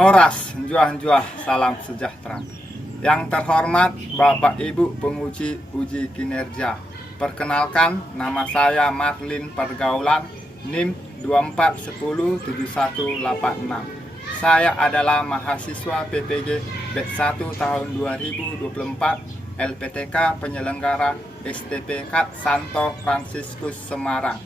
Horas, Njuah-njuah, salam sejahtera. Yang terhormat Bapak Ibu penguji uji kinerja. Perkenalkan, nama saya Marlin Pergaulan, NIM 24107186. Saya adalah mahasiswa PPG B1 tahun 2024 LPTK penyelenggara STP Kat Santo Fransiskus Semarang.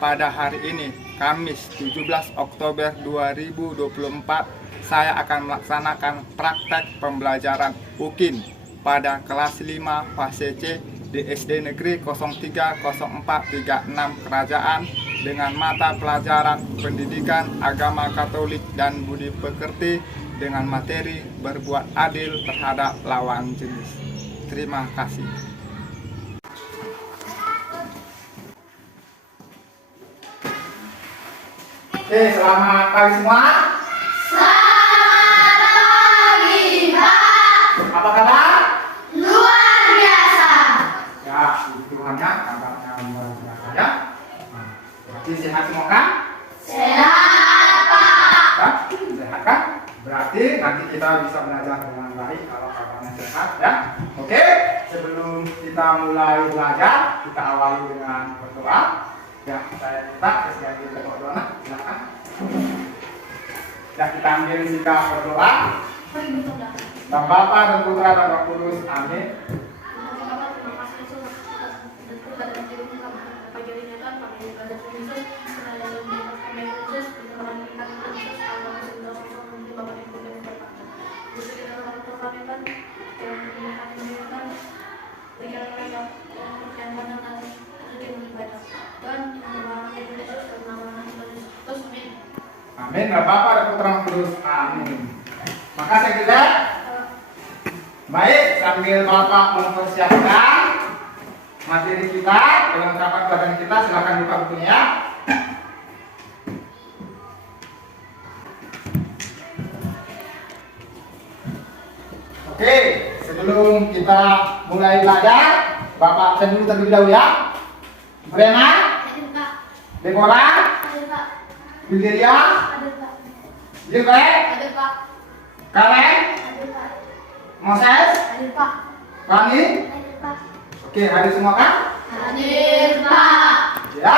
Pada hari ini, Kamis 17 Oktober 2024, saya akan melaksanakan praktek pembelajaran UKIN pada kelas 5 fase C di SD Negeri 030436 Kerajaan dengan mata pelajaran Pendidikan Agama Katolik dan Budi Pekerti dengan materi berbuat adil terhadap lawan jenis. Terima kasih. Oke, selamat pagi semua. Selamat pagi, Pak. Apa kabar? Luar biasa. Ya, Tuhannya kabarnya luar biasa ya. Berarti sehat semua kan? Sehat, Pak. Ya, sehat kan? Berarti nanti kita bisa belajar dengan baik kalau kabarnya sehat ya. Oke, sebelum kita mulai belajar, kita awali dengan berdoa. Ya, saya minta sebagai ketua doa, silakan. Ya, kita ambil sikap berdoa. Dan Bapa dan Putra dan Roh Kudus, amin. Amin. Bapa dan Putra dan Roh Kudus, amin. Makasih kita. Baik, sambil Bapak mempersiapkan materi kita, perlengkapan pelajaran kita, silakan buka bukunya. Oke, sebelum kita mulai belajar, Bapak absen dulu terlebih dahulu ya. Brena, Hadir, Pak. Deborah, Hadir, Pak. Wilderia, Hadir, Pak. Jilbert, Hadir, Pak. Karen, Hadir, Pak. Moses, Hadir, Pak. Rani. Hadir, Pak. Oke, hadir semua kan? Hadir, Pak. Ya.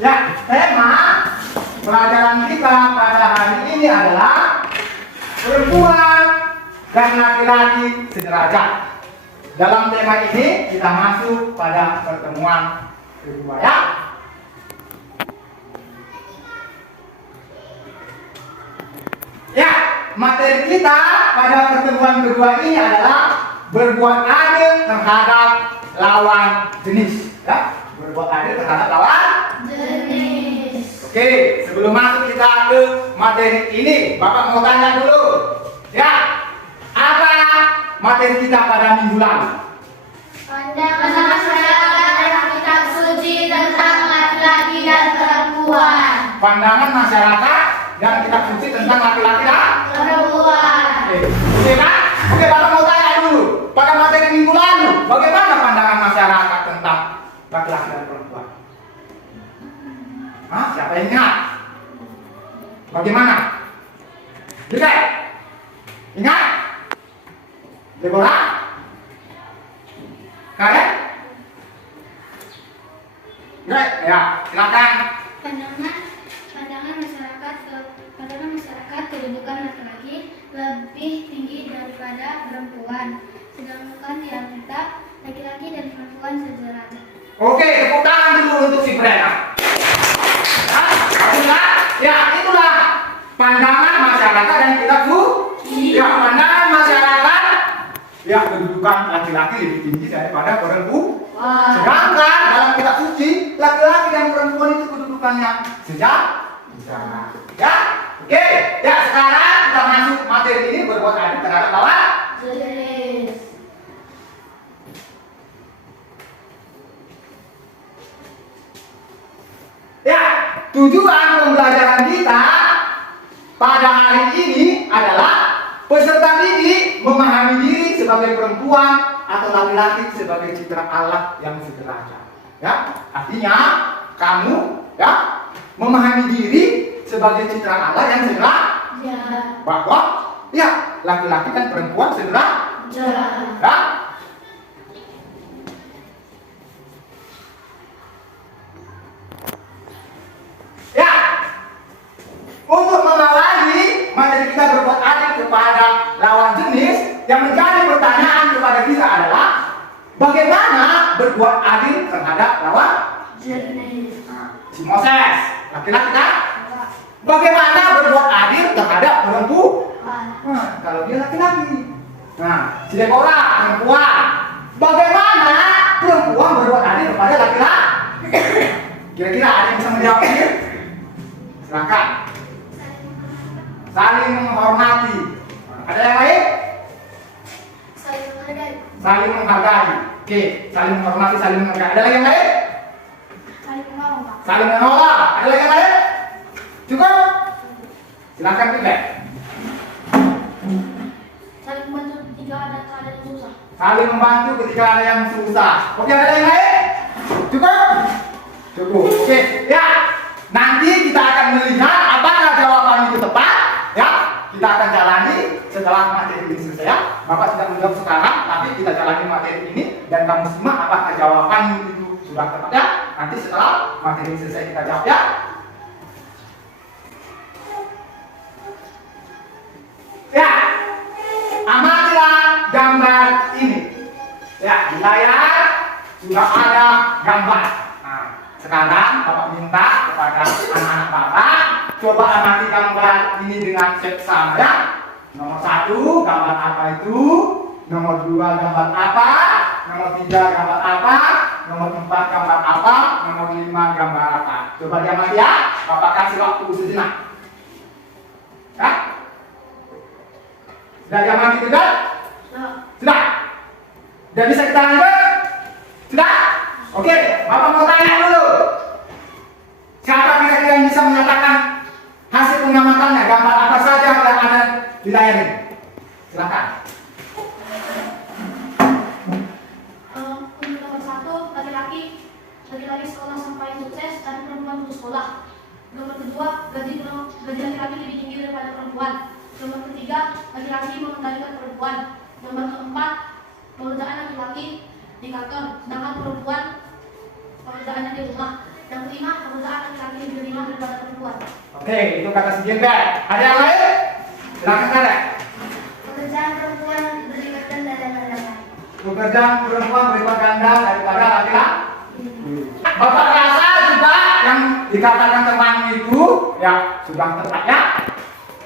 Ya, tema pelajaran kita pada hari ini adalah perempuan dan laki-laki sederajat. Dalam tema ini kita masuk pada pertemuan kedua ya. Ya, materi kita pada pertemuan kedua ini adalah berbuat adil terhadap lawan jenis ya. Berbuat adil terhadap lawan Jenis. Oke, sebelum masuk kita ke materi ini, Bapak mau tanya dulu. Ya, apa materi kita pada minggu lalu? Pandangan masyarakat dalam kitab suci tentang laki-laki dan perempuan. Pandangan masyarakat yang kitab suci tentang laki-laki dan Perempuan. Oke kan? Oke, Bapak mau tanya dulu. Pada materi minggu lalu, bagaimana pandangan masyarakat tentang laki-laki dan perempuan? Hah? Siapa yang ingat? Bagaimana? Juga? Ingat? Deborah? Karen? Baik, ya, silakan. Pandangan masyarakat kedudukan laki-laki lebih tinggi daripada perempuan, sedangkan yang kita laki-laki dan perempuan sederajat. Oke, tepuk tangan dulu untuk si Brena. Ya, bagus. Ya, itulah pandangan masyarakat dan kita suci. Ya, pandangan masyarakat ya kedudukan laki-laki lebih tinggi daripada perempuan. Sedangkan dalam kitab suci laki-laki dan perempuan itu kedudukannya sejajar. Ya, oke. Ya, sekarang kita masuk materi ini berbuat adil terhadap lawan Jenis. Ya, tujuan pembelajaran kita pada hari ini adalah peserta didik memahami diri sebagai perempuan atau laki-laki sebagai citra Allah yang sederajat. Ya, artinya kamu ya memahami diri sebagai citra Allah yang sederajat. Bahwa ya laki-laki dan perempuan sederajat. Ya. Ya, untuk mengawali materi kita berbuat adil kepada lawan jenis, yang menjadi pertanyaan kepada kita adalah bagaimana berbuat adil terhadap lawan jenis. Si Moses, laki-laki kan? Bagaimana berbuat adil terhadap perempuan? Kalau dia laki-laki. Nah, si Deborah, perempuan. Bagaimana perempuan berbuat adil kepada laki-laki? Kira-kira ada yang bisa menjawab ini? Silakan. Saling menghormati. Ada yang lain? Saling menghargai. Saling menghargai. Oke, saling menghormati, saling menghargai. Ada lagi yang lain? Saling menolong, Pak. Saling menolak. Ada lagi yang lain? Cukup? Silakan feedback. Saling membantu ketika ada keadaan yang susah. Saling membantu ketika ada yang susah. Oke, ada yang lain? Cukup? Cukup. Oke, ya. Nanti kita akan melihat apakah jawaban itu tepat. Ya, kita akan jalani setelah materi ini selesai. Ya. Bapak tidak menjawab sekarang, tapi kita jalani materi ini dan kamu simak apakah jawaban itu sudah tepat ya. Nanti setelah materi ini selesai kita jawab ya. Ya, amatilah gambar ini. Ya, di layar sudah ada gambar. Nah, sekarang Bapak minta kepada anak-anak Bapak coba amati gambar ini dengan seksama ya. Nomor 1 gambar apa itu? Nomor 2 gambar apa? Nomor 3 gambar apa? Nomor 4 gambar apa? Nomor 5 gambar apa? Coba diamati ya. Bapak kasih waktu sejenak. Ya? Sudah diamati juga? Sudah? Sudah bisa kita lanjut? Sudah? Oke, Bapak mau tanya dulu. Siapa kira-kira yang bisa menyatakan hasil pengamatannya? Gambar apa saja yang ada di layar ini? Silakan. Untuk nomor 1, laki-laki sekolah sampai sukses dan perempuan putus sekolah. Nomor 2, gaji laki-laki lebih tinggi daripada perempuan. Nomor 3, laki-laki mengendalikan perempuan. Nomor 4, pekerjaan laki-laki di kantor, sedangkan perempuan pekerjaannya di rumah. Yang kelima, pekerjaan laki-laki lebih ringan daripada perempuan. Oke, itu kata si Jenderal. Ada yang lain? Silakan ada. Pekerjaan perempuan berlipat ganda daripada laki-laki. Pekerjaan perempuan berlipat ganda daripada laki-laki. Bapak rasa juga yang dikatakan teman itu ya sudah tepat ya?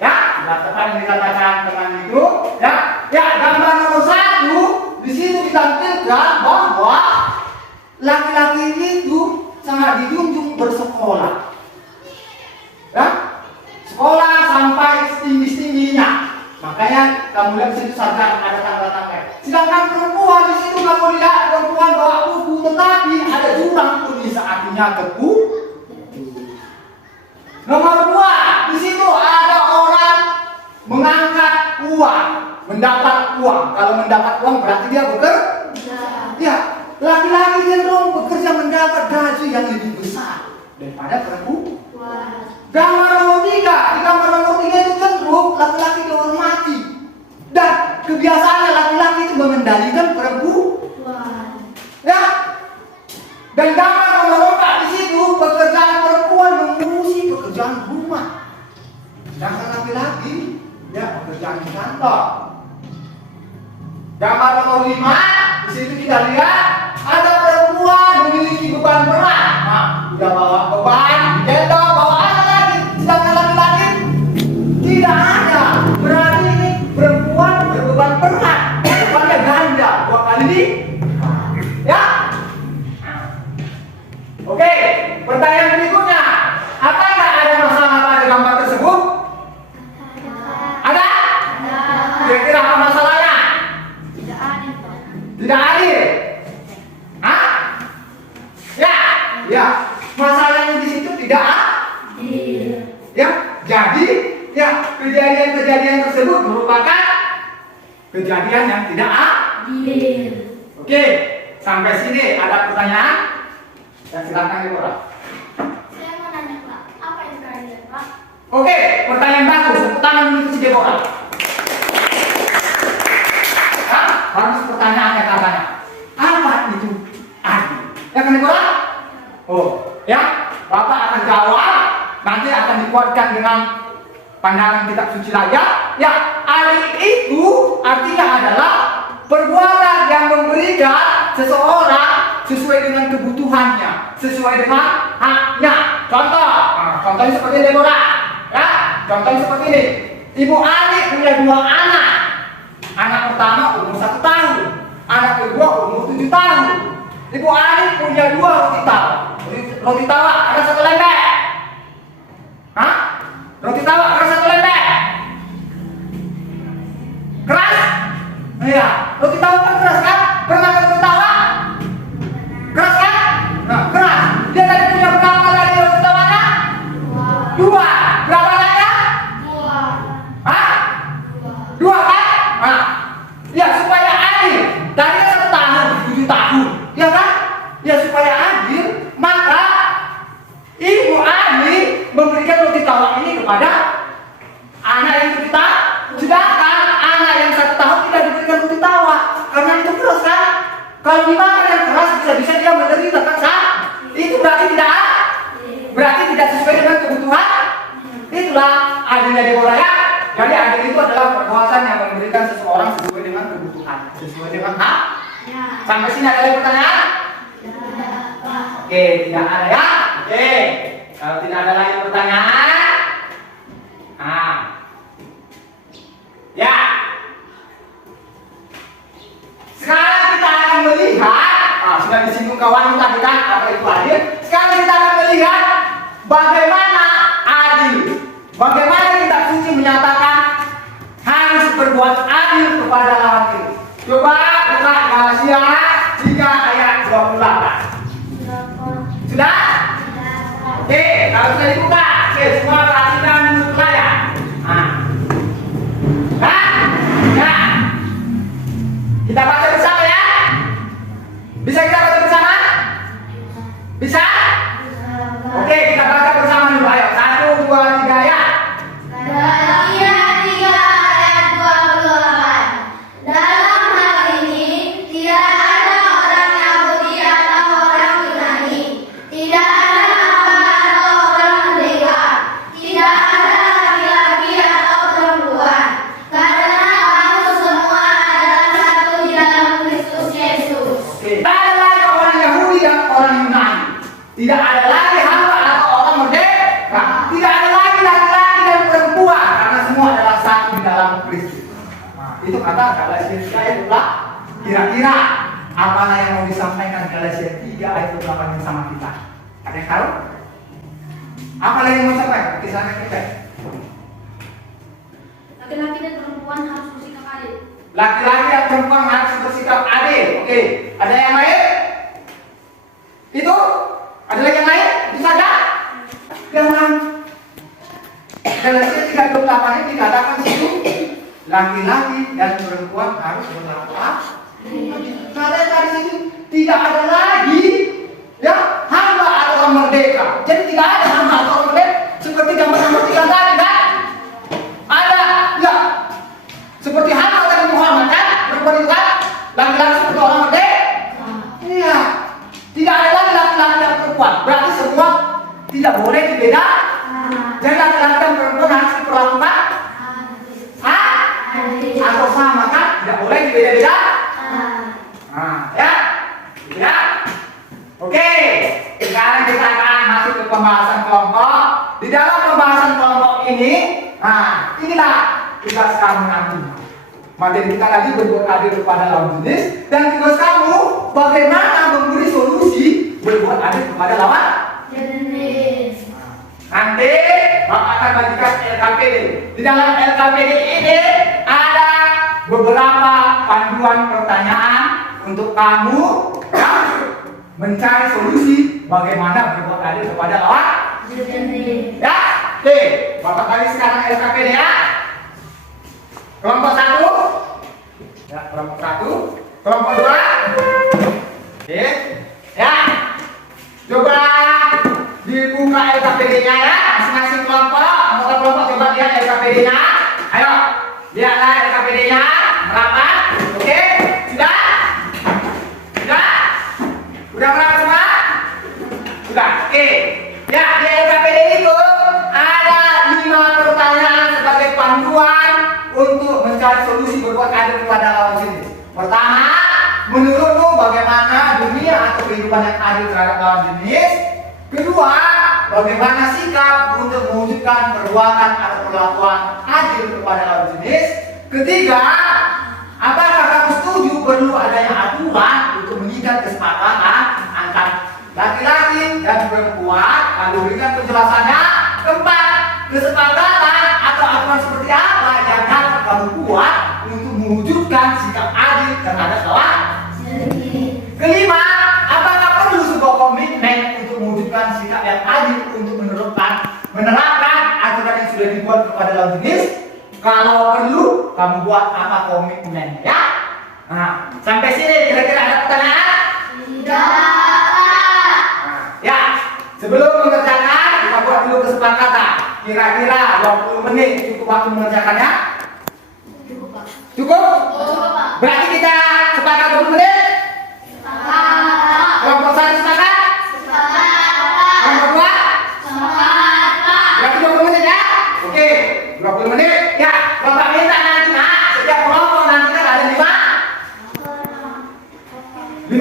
Ya, sudah tepat yang dikatakan teman itu ya. Ya, gambar nomor 1 di situ ditampilkan bahwa laki-laki itu sangat dijunjung bersekolah. Ya, sekolah sampai setinggi-tingginya. Makanya kamu lihat di situ sarjana ada tanggal-tanggal. Sedangkan perempuan di situ kamu lihat perempuan bawa buku, tetapi ada jurang tulis artinya tebu. Nomor 2 di situ ada orang mengangkat uang, mendapat uang. Kalau mendapat uang berarti dia bekerja. Ya, laki-laki cenderung bekerja mendapat gaji yang lebih besar daripada perempuan. Gambar nomor 3, di gambar nomor 3 itu cenderung laki-laki dihormati dan kebiasaannya laki-laki itu mengendalikan perempuan. Ya, dan gambar nomor 4 di situ pekerjaan perempuan mengurusi pekerjaan rumah, sedangkan laki-laki ya pekerjaan di kantor. Gambar nomor 5 di situ kita lihat ada perempuan memiliki beban berat. Nah, udah bawa beban, gendong, bawa anak lagi. Sedangkan laki-laki tidak ada. Berarti ini perempuan berbeban berat. Bebannya ganda 2 kali lipat. Ya. Oke, pertanyaan berikutnya. Apakah ada masalah pada gambar tersebut? Ada? Kira-kira apa masalahnya? Tidak adil, Pak. Tidak adil. Hah? Ya, ya. Masalahnya di situ tidak adil. Ya, jadi ya kejadian-kejadian tersebut merupakan kejadian yang tidak adil. Oke, sampai sini ada pertanyaan? Ya silakan Deborah. Saya mau nanya Pak, apa itu keadilan Pak? Oke, pertanyaan bagus. Tepuk tangan dulu si Deborah. Hah? Bagus pertanyaannya katanya. Apa itu adil? Ya kan Deborah? Oh, ya. Bapak akan jawab. Nanti akan dikuatkan dengan pandangan kitab suci layak. Ya, adil itu artinya adalah perbuatan yang memberikan seseorang sesuai dengan kebutuhannya, sesuai dengan haknya. Contoh, contohnya seperti Deborah, ya. Contohnya seperti ini. Ibu Ani punya 2 anak. Anak pertama umur 1 tahun, anak kedua umur 7 tahun. Ibu Ani punya 2 roti tawar. Roti tawar ada 1 lembar. Hah? Roti tawar ada 1 lembar. Keras? Iya. Roti tawar kan keras kan? Pernah roti tawar? Keras kan? Nah, keras. Dia tadi punya berapa tadi roti tawarnya? 2. Berapa anaknya? 2. Hah? 2 kan? Nah, ya supaya adil. Tadinya 1 tahun, 7 tahun. Ya kan? Ya supaya adil, maka Ibu Ani memberikan roti tawar ini kepada anak yang 7 tahun. Sedangkan anak yang 1 tahun tidak diberikan roti tawar karena itu keras kan? Kalau dimakan yang keras bisa-bisa dia menderita kan? Itu berarti tidak sesuai dengan kebutuhan. Itulah adilnya Deborah ya. Jadi adil itu adalah perbuatan yang memberikan seseorang sesuai dengan kebutuhan, sesuai dengan hak. Ya. Sampai sini ada lagi pertanyaan? Ya, Pak. Oke, tidak ada ya. Oke, kalau tidak ada lagi pertanyaan, ya. Sekarang kita akan melihat, sudah disinggung kawan tadi kan apa itu adil. Sekarang kita akan melihat bagaimana adil, bagaimana kitab suci menyatakan harus berbuat adil kepada lawan kita. Coba buka Galatia 3 ayat 28. Sudah? Oke, kalau sudah dibuka, oke, semua perhatikan untuk saya. Ya. Kita baca bersama ya. Bisa kita baca bersama? Bisa? Oke, kita baca bersama dulu. Ayo, 1, 2, 3 ya. Galatia 3 ayat 28. Dalam hal ini tidak ada orang Yahudi atau orang Yunani, tidak ada hamba atau orang merdeka, tidak ada laki-laki atau perempuan, karena kamu semua adalah satu di dalam Kristus Yesus. Oke. Tidak ada lagi orang Yahudi dan orang Yunani. Tidak ada lagi hamba atau orang merdeka. Tidak ada lagi laki-laki dan perempuan karena semua adalah satu di dalam Kristus. Itu kata Galatia 3 ayat 28. Kira-kira apa yang mau disampaikan Galatia 3 ayat 28 sama kita? Ada yang tahu? Apa lagi yang mau disampaikan? Kisahnya kita. Laki-laki dan perempuan harus bersikap adil. Laki-laki dan perempuan harus bersikap adil. Oke. Ada yang lain? Itu? Ada lagi yang lain? Itu saja? Jangan. Galatia 3:28 ini dikatakan situ laki-laki dan perempuan harus berlaku adil. Karena tadi situ tidak ada lagi ya hamba atau orang merdeka. Jadi tidak ada hamba atau orang merdeka seperti gambar-gambar tiga tadi kan? Ada ya seperti hamba tadi Muhammad kan? Perempuan itu kan? Laki-laki seperti orang merdeka. Iya. Tidak ada lagi laki-laki dan perempuan. Berarti semua tidak boleh dibedakan. Jadi laki-laki dan perempuan harus diperlakukan atau sama kan? Tidak boleh dibeda-beda. Ya. Ya. Oke. Sekarang kita akan masuk ke pembahasan kelompok. Di dalam pembahasan kelompok ini, inilah tugas kamu nanti. Materi kita tadi berbuat adil kepada lawan jenis, dan tugas kamu bagaimana memberi solusi berbuat adil kepada lawan Jenis. Nanti Bapak akan bagikan LKPD. Di dalam LKPD ini ada beberapa panduan pertanyaan untuk kamu yang mencari solusi bagaimana berbuat adil kepada lawan Jenis. ya. Oke, Bapak kali sekarang LKPD ya. Kelompok 1. Ya, kelompok 1. Kelompok 2. Oke. Ya. Coba dibuka LKPD-nya ya, masing-masing kelompok. Anggota kelompok coba lihat LKPD-nya. Ayo, lihatlah LKPD-nya. Berapa? Oke. Sudah? Sudah? Udah berapa semua? Sudah. Oke. Ya, di LKPD itu ada 5 pertanyaan sebagai panduan untuk mencari solusi berbuat adil kepada lawan jenis. Pertama, menurutmu bagaimana dunia atau kehidupan yang adil terhadap lawan jenis? Kedua, bagaimana sikap untuk mewujudkan perbuatan atau perlakuan adil kepada lawan jenis? Ketiga, apakah kamu setuju perlu adanya aturan untuk mengikat kesepakatan antara laki-laki dan perempuan? Lalu berikan penjelasannya. Keempat, kesepakatan atau aturan seperti apa yang dapat kamu buat untuk mewujudkan sikap adil terhadap lawan? Kelima, apakah perlu sebuah komitmen untuk mewujudkan sikap yang adil untuk menerapkan aturan yang sudah dibuat kepada lawan jenis? Kalau perlu, kamu buat apa komitmen ya? Nah, sampai sini kira-kira ada pertanyaan? Ya, sebelum mengerjakan kita buat dulu kesepakatan. Kira-kira 20 menit cukup waktu mengerjakannya? Cukup, Pak. Cukup? Cukup, Pak. Berarti kita sepakat 20 menit? Kelompok 1 sepakat? Kelompok 2? Berarti 20 menit ya? Oke, 20 menit. Ya, Bapak minta nanti setiap kelompok nanti kan ada 5 sok? 5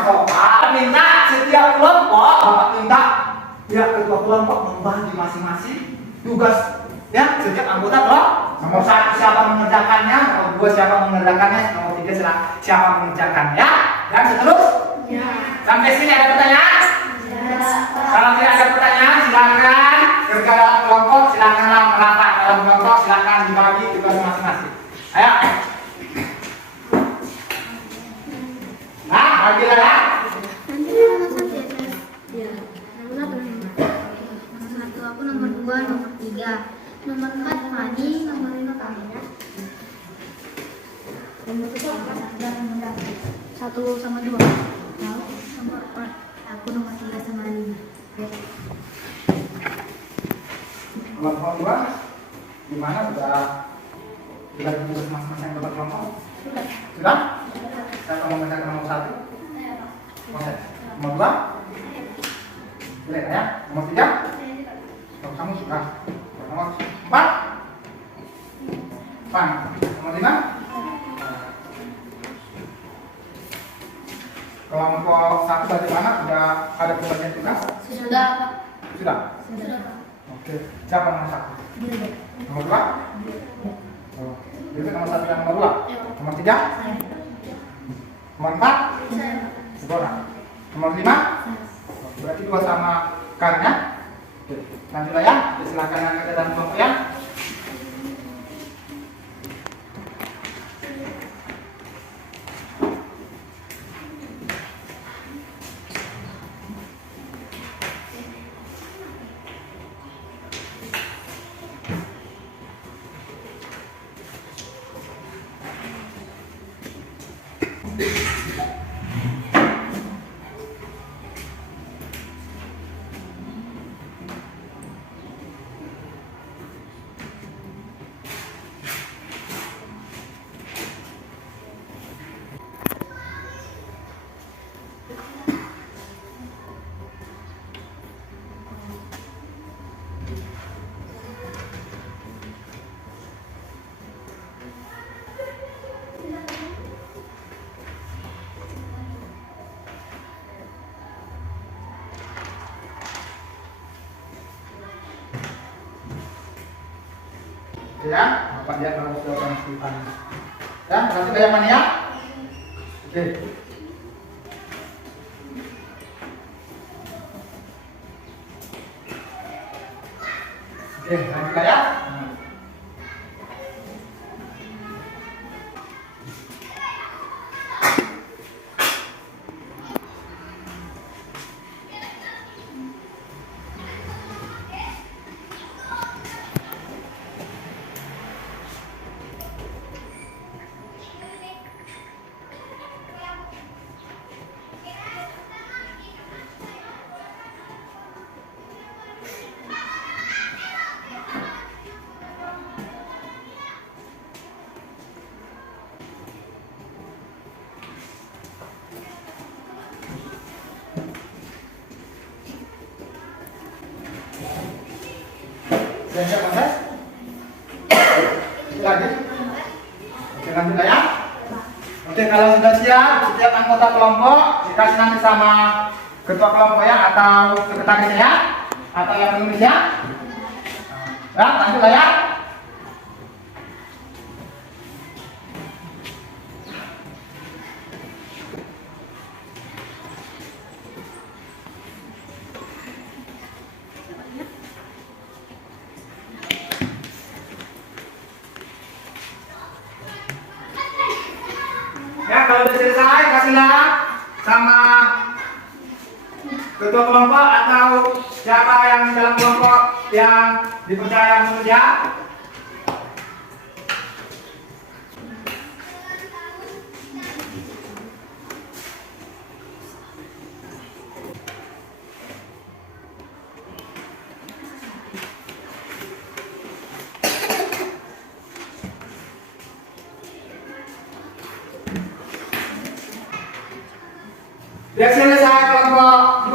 sok. Bapak minta setiap kelompok, Bapak minta pihak ketua kelompok membagi masing-masing tugas ya setiap anggota loh. Nomor 1 siapa mengerjakannya, nomor 2 siapa mengerjakannya, nomor 3 siapa mengerjakannya ya. Dan seterusnya. Sampai sini ada pertanyaan? Kalau tidak ada pertanyaan, silakan kerja dalam kelompok, silakanlah merapat dalam kelompok, silakan dibagi tugas masing-masing. Ayo. Nah, bagilah ya. Nanti nomor 1 ya, Tes? Iya. Nomor 1 aku, nomor 2, nomor 3. Nomor 4 Fani, nomor 5 Kamila. Nomor 1 sama 2. Nomor 4 aku, nomor 3 sama 5. Kelompok 2 gimana? Sudah tugas masing-masing anggota kelompok? Sudah? Siapa mau mengerjakan nomor 1? Nomor 2? Boleh ya? Nomor 3? Kalau kamu sudah. Nomor 4? Pan. Nomor 5? Kelompok 1 bagaimana? Sudah ada pembagian tugas? Sudah, Pak. Sudah? Sudah, Pak. Oke. Siapa nomor 1? Nomor 2? Oh. Jadi nomor 1 dan nomor 2? Nomor 3? Nomor 4? Dua orang. Nomor 5? Berarti 2 sama Karnya. Oke. Lanjut ya. Silakan angkat ke dalam kelompok ya. Ya, Bapak lihat kalau sudah transkripsi. Ya, nanti kayak mana ya? Oke. Oke, lanjut ya. Sudah siap proses? Lagi? Oke, lanjut ya. Oke, kalau sudah siap, setiap anggota kelompok dikasih nanti sama ketua kelompok ya, atau sekretarisnya ya, atau yang menulisnya. Ya, lanjut ya. Ya, kalau sudah selesai, kasihlah sama ketua kelompok atau siapa yang dalam kelompok yang dipercaya menulis ya. Sudah selesai kelompok 2?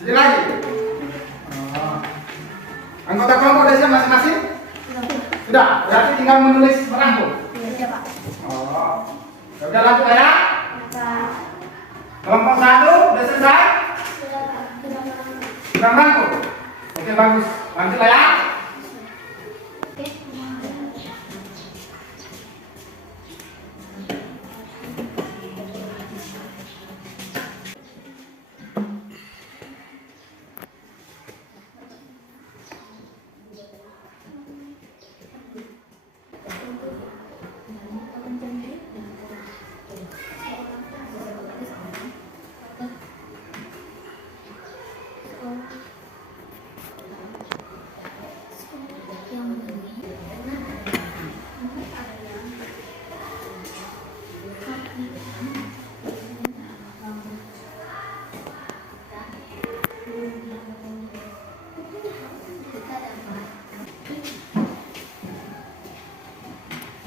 Sedih lagi? Anggota kelompok udah siap masing-masing? Sudah, berarti tinggal menulis merangkum. Oh, sudah lanjut ya. Kelompok 1 udah selesai? Sudah merangkum? Oke, bagus. Lanjut ya.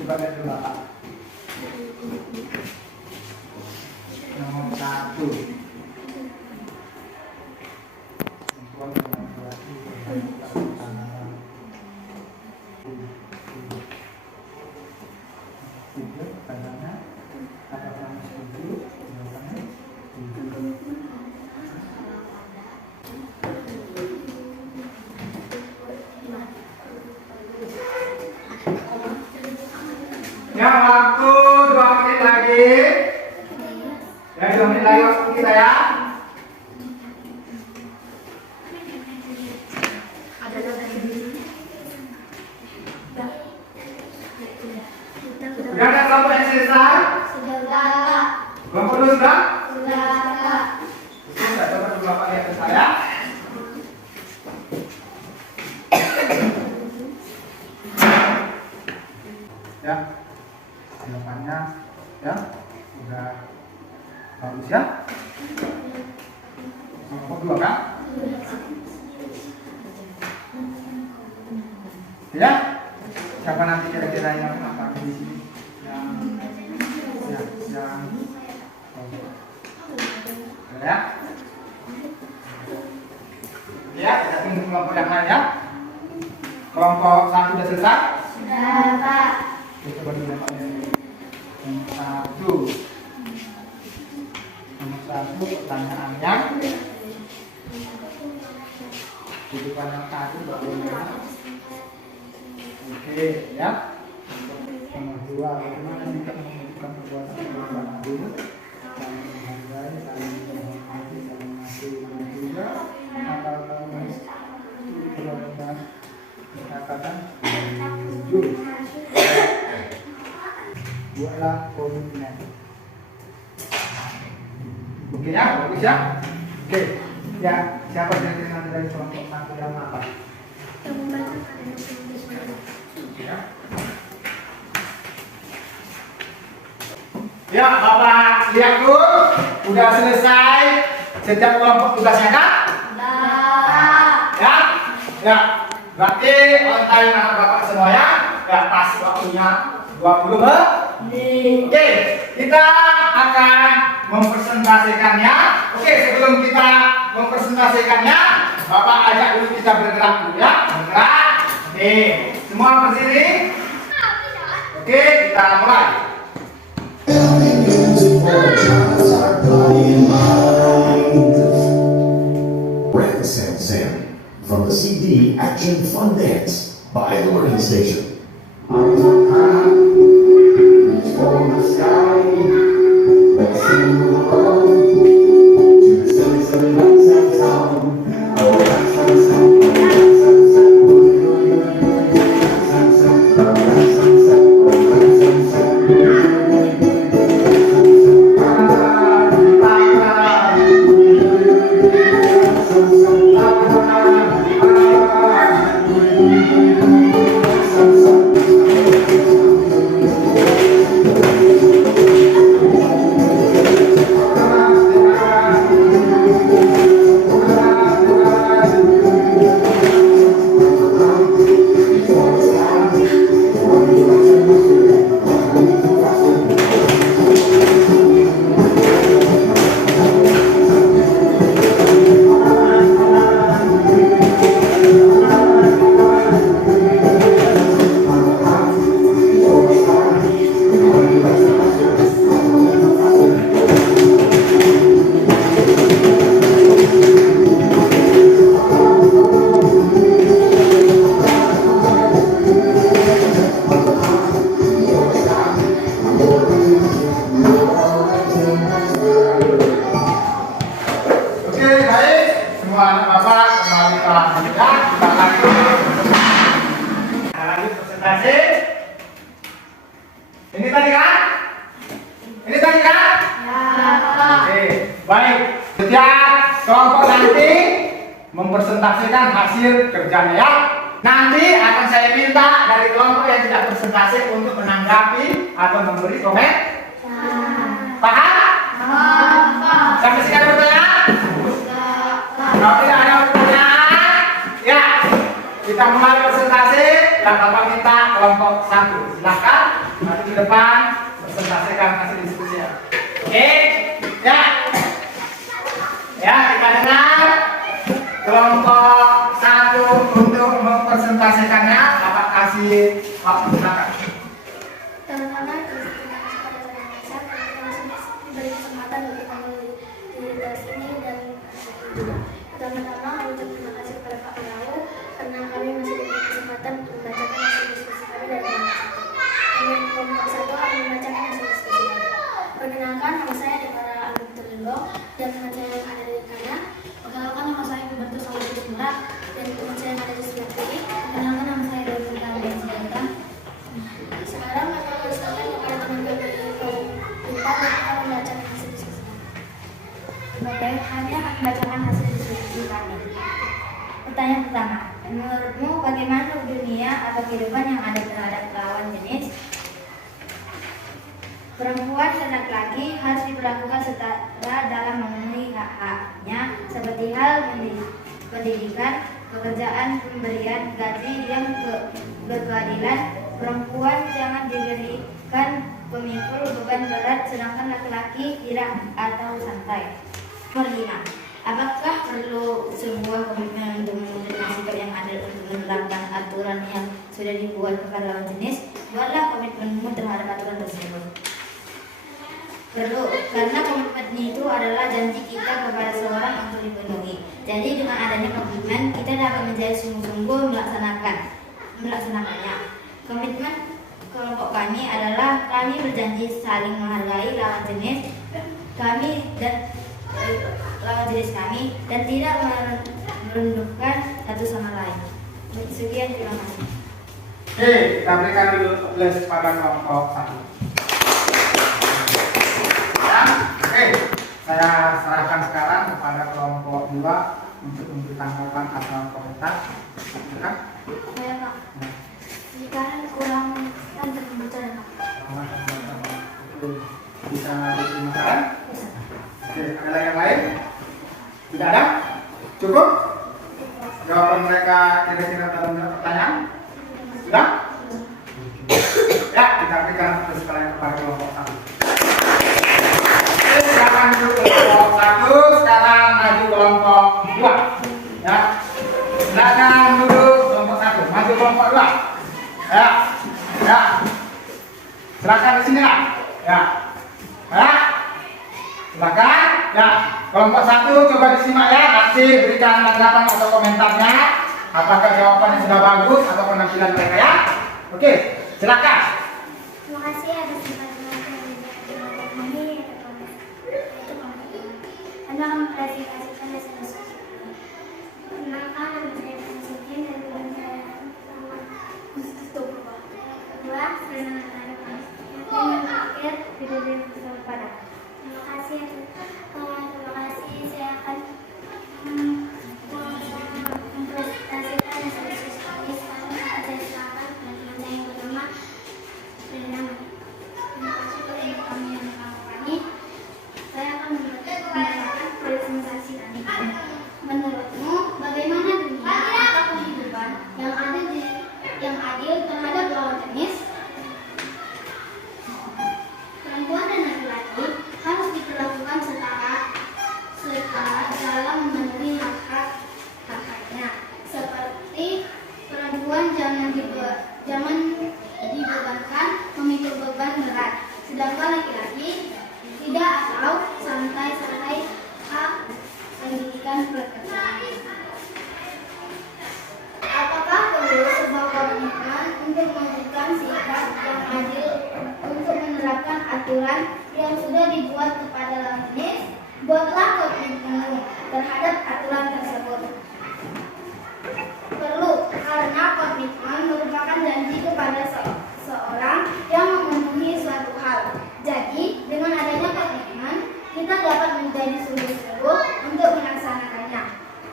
Coba lihat dulu Pak. Nomor 1. Ya, waktu 2 menit lagi. Ya, 2 menit lagi waktu kita ya. Sudah ada kelompok yang selesai? Sudah. Kelompok 2 sudah? Sudah. Sudah, coba dulu Bapak lihat ke saya. Ya, jawabannya ya udah bagus ya. Kelompok 2 kan? Ya, siapa nanti kira-kira yang akan di sini? Yang ya. Ya, kita tunggu kelompok yang lain ya. Kelompok 1 sudah selesai? Sudah, Pak. Kita coba dulu Pak. Nomor 1. Nomor 1 pertanyaannya. Kehidupan yang tadi bagaimana? Oke, ya. Nomor 2, bagaimana jika menunjukkan perbuatan perbuatan adil, saling menghargai, saling menghormati, saling mengasihi juga, atau perbuatan katakan jujur. Buatlah komitmen. Oke ya, bagus ya. Oke, ya siapa yang nanti dari kelompok 1 yang apa? Yang membacakan yang Ya. Ya, Bapak lihat tuh, udah selesai setiap kelompok tugasnya kan? Sudah. Ya, ya. Berarti on time anak Bapak semua ya. Ya, pas waktunya 20 menit. Oke, kita akan mempresentasikannya. Oke, sebelum kita mempresentasikannya, Bapak ajak dulu kita bergerak dulu ya. Bergerak. Oke, semua berdiri. Oke, kita mulai. Red Sam Sam from the CD Action Fun Dance by The Learning Station. Arms up high, reach for the sky. Let's sing along to the silly, silly Red Sam song. Oh, Red Sam Sam, Red Sam Sam, Red Sam Sam, Red Sam Sam, Red Sam Sam. Oke, baik. Semua anak bapak kembali ke kelas ya. Kita lanjut presentasi. Ini tadi kan? Ini tadi kan? Oke, baik. Setiap kelompok nanti mempresentasikan hasil kerjanya ya. Nanti akan saya minta dari kelompok yang tidak presentasi untuk menanggapi atau memberi komen. Paham? Sampai sekarang pertanyaan? Kalau tidak ada pertanyaan, ya kita mulai presentasi. Dan bapak minta kelompok 1 silahkan nanti di depan presentasikan hasil diskusi. Oke, ya, ya kita dengar kelompok 1 untuk mempresentasikannya. Bapak kasih waktu silakan. Teman-teman, beri kesempatan untuk kami di kelas ini dan pertama-tama kami terima kasih kepada Pak Penau karena kami masih diberi kesempatan untuk membacakan hasil diskusi kami dari kelompok 1 akan membacakan hasil diskusi kami. Perkenalkan, nama saya Devara Alif Terlilo dan teman saya yang ada di kanan. Perkenalkan, nama saya Hubertus Saulus Murat dan teman saya yang ada di sebelah kiri. Perkenalkan, nama saya Dewi Fitnah dan Sinta. Sekarang kami akan serahkan kepada teman-teman di kelompok 4 dan akan membacakan hasil diskusi kami. Baik, kami akan membacakan hasil diskusi kami. Pertanyaan pertama, menurutmu bagaimana dunia atau kehidupan yang ada terhadap lawan jenis? Perempuan dan laki-laki harus diperlakukan setara dalam memenuhi hak-haknya seperti hal pendidikan, pekerjaan, pemberian gaji yang berkeadilan. Perempuan jangan diberikan pemikul beban berat sedangkan laki-laki tidak atau santai. Nomor 5. Apakah perlu sebuah komitmen untuk mewujudkan sikap yang adil untuk menerapkan aturan yang sudah dibuat kepada lawan jenis? Buatlah komitmenmu terhadap aturan tersebut. Perlu, karena komitmen itu adalah janji kita kepada seorang untuk dipenuhi. Jadi dengan adanya komitmen, kita dapat menjadi sungguh-sungguh melaksanakannya. Komitmen kelompok kami adalah kami berjanji saling menghargai lawan jenis kami dan lawan jenis kami dan tidak merendahkan satu sama lain. Sekian, terima kasih. Oke, kita berikan dulu applause pada kelompok 1. Oke, saya serahkan sekarang kepada kelompok 2 untuk memberi tanggapan atau komentar. Silakan. Saya Pak, sekarang kurang untuk membaca Pak. Bisa diterima? Oke, ada yang lain? Tidak ada? Cukup? Jawaban mereka kira-kira dalam pertanyaan? Sudah? Ya, kita berikan applause kepada kelompok 1. Silakan dulu kelompok 1, sekarang maju kelompok 2 ya. Silakan duduk kelompok 1, maju kelompok 2. Ya, ya. Silakan di sini lah. Ya, ya. Silakan. Ya, kelompok 1 coba disimak ya. Nanti berikan tanggapan atau komentarnya. Apakah jawabannya sudah bagus atau penampilan mereka ya? Oke, silakan. Terima kasih atas kesempatan ini. Anda akan mempresentasikan dasar sosial. Perkenalkan, nama saya Sukin dan teman saya sama Mustafa. Kedua, saya anak-anak dan yang terakhir video bersama pada. Terima kasih. Terima kasih. Saya akan mempresentasikan dasar sosial. Sekarang saya silakan teman-teman saya yang pertama. Terima kasih kepada kami yang melakukannya. Saya akan membacakan presentasi tadi. Menurutmu, bagaimana dunia atau kehidupan yang adil terhadap lawan jenis? Perempuan dan laki-laki harus diperlakukan setara dalam memenuhi hak-haknya. Seperti perempuan jangan dibebankan memikul beban berat, sedangkan laki-laki tidak atau santai-santai pendidikan perkenalan. Apakah perlu sebuah komitmen untuk mewujudkan sikap yang adil untuk menerapkan aturan yang sudah dibuat kepada lawan jenis? Buatlah komitmenmu terhadap aturan tersebut. Perlu, karena komitmen merupakan janji kepada seorang yang memenuhi suatu hal. Jadi, dengan adanya komitmen, kita dapat menjadi sungguh-sungguh untuk melaksanakannya.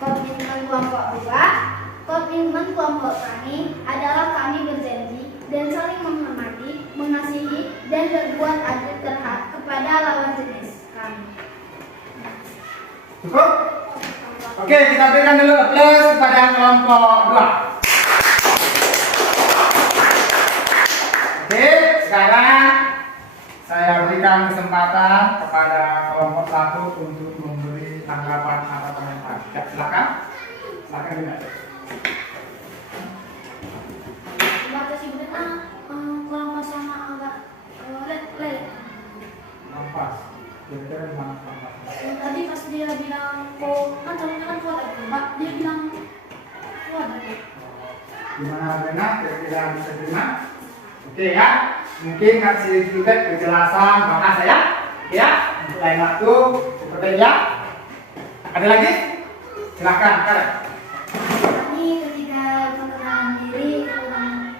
Komitmen kelompok 2, komitmen kelompok kami adalah kami berjanji dan saling menghormati, mengasihi, dan berbuat adil kepada lawan jenis kami. Cukup? Oke, kita berikan dulu plus kepada kelompok 2. Oke, sekarang saya berikan kesempatan kepada kelompok 1 untuk memberi tanggapan atau komentar. Ya, silakan. Silakan juga. Terima kasih benar. Kurang pas sama agak lele. Nafas. Kira-kira di mana nafas? Tadi pas dia bilang kan calonnya kan kuat Mbak, dia bilang kuat tadi. Gimana benar? Kira-kira bisa terima? Oke ya. Mungkin kasih juga penjelasan bahasa ya. Ya, untuk lain waktu seperti ya. Ada lagi? Silakan, Kak. Kami ketika pengenalan diri itu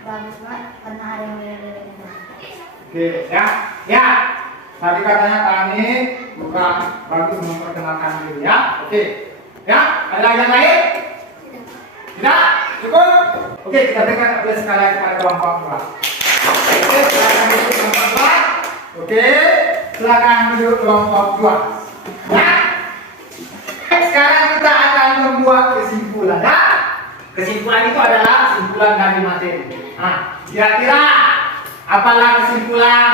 bagus banget karena ada yang beda-beda. Oke, ya. Ya. Tadi katanya kami bukan bagus memperkenalkan diri ya. Oke. Ya, ada lagi yang lain? Tidak? Cukup? Oke, kita berikan apel sekalian kepada kelompok 2. Oke, silakan duduk kelompok 2. Oke, silakan duduk kelompok 2. Ya. Sekarang kita akan membuat kesimpulan ya. Kesimpulan itu adalah kesimpulan dari materi. Nah, kira-kira apalah kesimpulan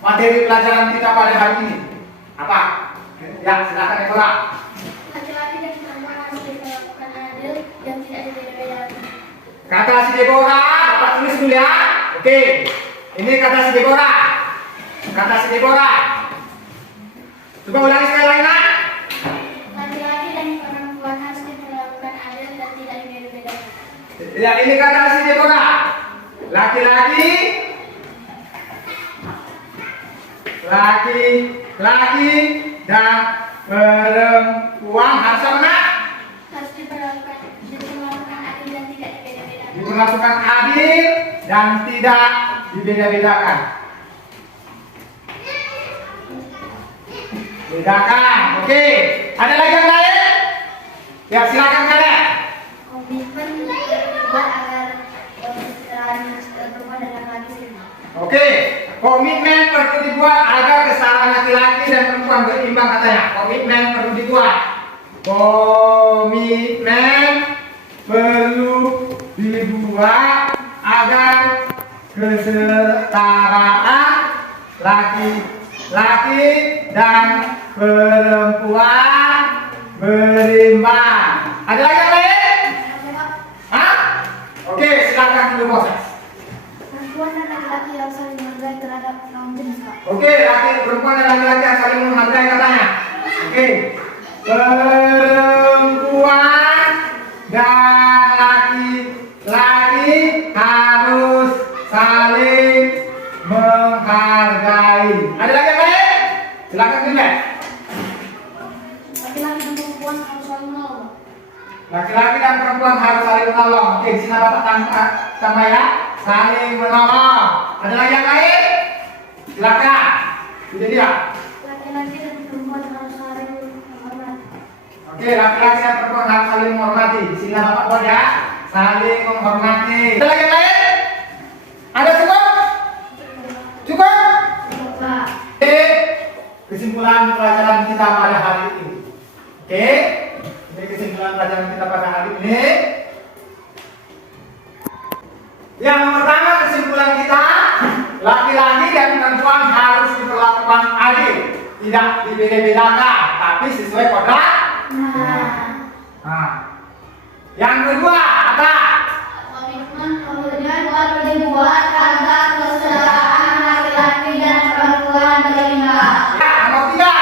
materi pelajaran kita pada hari ini? Apa? Ya, silakan Deborah. Laki-laki dan perempuan harus diperlakukan adil dan tidak dibeda-bedakan. Kata si Deborah, Bapak tulis dulu ya. Oke, ini kata si Deborah. Kata si Deborah. Coba ulangi sekali lagi nak. Laki-laki dan perempuan harus diperlakukan adil dan tidak dibeda-bedakan. Ya, ini kata si Deborah. Laki-laki dan perempuan harus mana? Harus diperlakukan adil dan tidak dibeda-bedakan. Diperlakukan adil dan tidak dibeda-bedakan. Bedakan. Oke. Ada lagi yang lain? Ya, silakan kalian. Komitmen dibuat agar kesetaraan perempuan dan laki-laki sama. Oke. Komitmen perlu dibuat agar kesetaraan laki-laki dan perempuan berimbang katanya. Komitmen perlu dibuat. Komitmen perlu dibuat agar kesetaraan laki-laki dan perempuan berimbang. Ada lagi yang lain? silakan dulu Moses. Perempuan dan laki-laki yang saling menghargai terhadap lawan jenis, Pak. Oke, perempuan dan laki-laki yang saling menghargai katanya. Oke. Perempuan dan laki-laki harus saling menghargai. Ada lagi yang lain? Silakan dilihat. Laki-laki dan perempuan harus saling menolong. Laki-laki dan perempuan harus saling menolong. Oke, di sini Bapak tambah ya. Saling menolong. Ada lagi yang lain? Silakan. Itu dia. Laki-laki dan perempuan harus saling menghormati. Oke, laki-laki dan perempuan harus saling menghormati. Di sini Bapak buat ya. Saling menghormati. Ada lagi yang lain? Ada cukup? Cukup? Pak. Oke, kesimpulan pelajaran kita pada hari ini. Oke, ini kesimpulan pelajaran kita pada hari ini. Yang pertama kesimpulan kita, laki-laki dan perempuan harus diperlakukan adil, tidak dibeda-bedakan, tapi sesuai kodrat. Nah, yang kedua apa? Komitmen kemudian dibuat agar kesetaraan laki-laki dan perempuan berimbang. Ya, nomor tiga.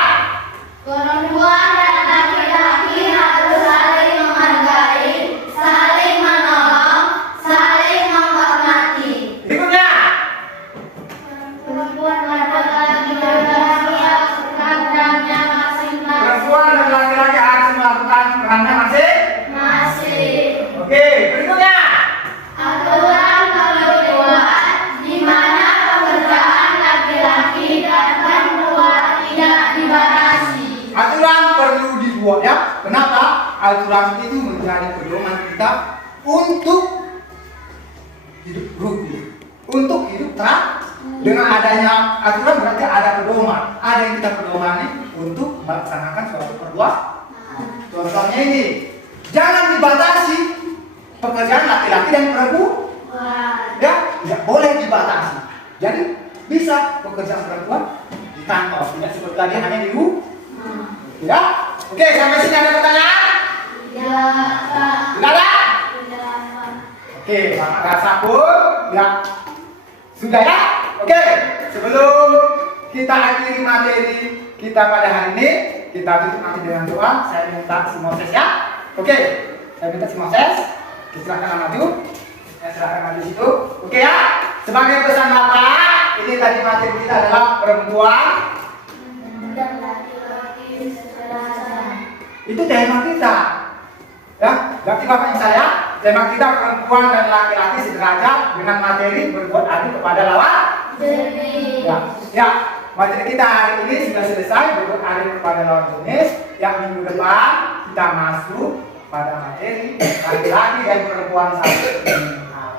Perempuan dan laki-laki harus saling menghargai, saling menolong, saling menghormati. Berikutnya, Perempuan dan laki-laki harus melakukan perannya masing-masing. perempuan dan laki-laki harus melakukan perannya Masih. Oke, berikutnya. Aturan perlu dibuat di mana pekerjaan laki-laki dan perempuan tidak dibatasi. Aturan perlu dibuat ya. Kenapa? Aturan itu menjadi pedoman kita untuk hidup rukun, untuk hidup terang. Dengan adanya aturan berarti ada pedoman. Ada yang kita pedomani untuk melaksanakan suatu perbuatan. Contohnya ini, jangan dibatasi pekerjaan laki-laki dan perempuan. Ya, tidak boleh dibatasi. Jadi bisa pekerjaan perempuan di kantor, tidak seperti tadi hanya di rumah. Ya, oke, sampai sini ada pertanyaan? Ya, Pak. Tidak ada? Ya, Pak. Oke, Bapak rasa pun ya sudah ya. Oke, sebelum kita akhiri materi kita pada hari ini, kita tutup nanti dengan doa. Saya minta si Moses ya. Oke, saya minta si Moses. Silakan maju. Ya, silakan maju situ. Oke ya. Sebagai pesan Bapak, ini tadi materi kita adalah perempuan Dan laki-laki sederhana. itu tema kita. Ya, berarti Bapak yang saya, tema kita perempuan dan laki-laki sederajat dengan materi berbuat adil kepada lawan. Jadi, Ya, materi kita hari ini sudah selesai berbuat adil kepada lawan jenis. Yang minggu depan kita masuk pada materi laki-laki dan perempuan saling mengenal.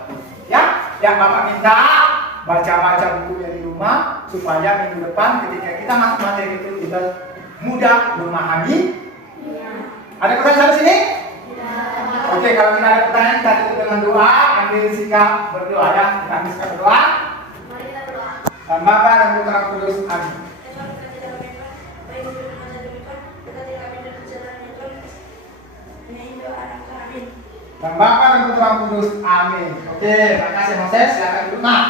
Ya, yang Bapak minta baca-baca bukunya di rumah supaya minggu depan ketika kita masuk materi itu kita mudah memahami. Ada pertanyaan sampai sini? Oke, kalau tidak ada pertanyaan kita tutup dengan doa. Ambil sikap berdoa ya. Kita ambil sikap berdoa. Mari kita berdoa. Dan Bapa dan Putra dan Roh Kudus. Amin. Dan Bapa dan Putra dan Roh Kudus. Amin. Oke, terima kasih Moses. Silakan duduk. Nah,